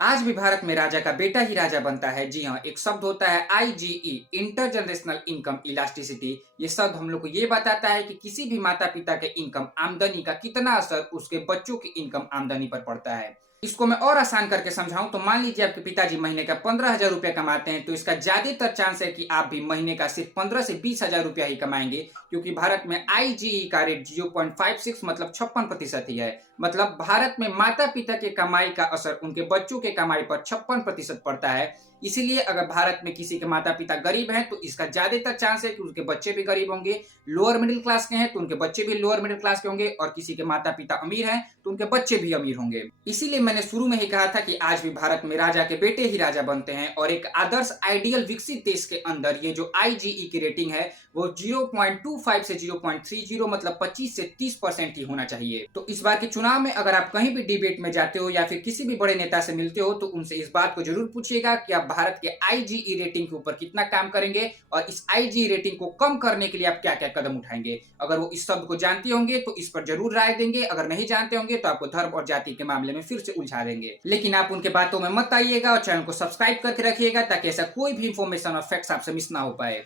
आज भी भारत में राजा का बेटा ही राजा बनता है। जी हाँ, एक शब्द होता है आईजीई, इंटरजनरेशनल इनकम इलास्टिसिटी। ये शब्द हम लोग को ये बताता है कि किसी भी माता पिता के इनकम आमदनी का कितना असर उसके बच्चों की इनकम आमदनी पर पड़ता है। इसको मैं और आसान करके समझाऊं तो मान लीजिए आपके पिताजी महीने का 15,000 रुपया कमाते हैं, तो इसका ज्यादातर चांस है कि आप भी महीने का सिर्फ 15 से 20 हजार रुपया ही कमाएंगे, क्योंकि भारत में आईजीई का रेट 0.56 मतलब 56% ही है। मतलब भारत में माता पिता के कमाई का असर उनके बच्चों के कमाई पर 56% पड़ता है। इसीलिए अगर भारत में किसी के माता पिता गरीब हैं तो इसका ज्यादातर चांस है कि उनके बच्चे भी गरीब होंगे। लोअर मिडिल क्लास के हैं तो उनके बच्चे भी लोअर मिडिल क्लास के होंगे, और किसी के माता पिता अमीर हैं तो उनके बच्चे भी अमीर होंगे। इसीलिए मैंने शुरू में ही कहा था कि आज भी भारत में राजा के बेटे ही राजा बनते हैं, और एक आदर्श आइडियल विकसित देश के अंदर ये जो आईजीई की रेटिंग है वो 0.25 से 0.30 मतलब 25 से 30% ही होना चाहिए। तो इस बार के चुनाव में अगर आप कहीं भी डिबेट में जाते हो या फिर किसी भी बड़े नेता से मिलते हो तो उनसे इस बात को जरूर पूछिएगा कि आप भारत के आईजीई रेटिंग के ऊपर कितना काम करेंगे, और इस आईजीई रेटिंग को कम करने के लिए आप क्या क्या कदम उठाएंगे। अगर वो इस शब्द को जानते होंगे तो इस पर जरूर राय देंगे, अगर नहीं जानते होंगे तो आपको धर्म और जाति के मामले में फिर से उलझा देंगे। लेकिन आप उनके बातों में मत आइएगा और चैनल को सब्सक्राइब करके रखिएगा, ताकि ऐसा कोई भी इंफॉर्मेशन और फैक्ट्स आपसे मिस ना हो पाए।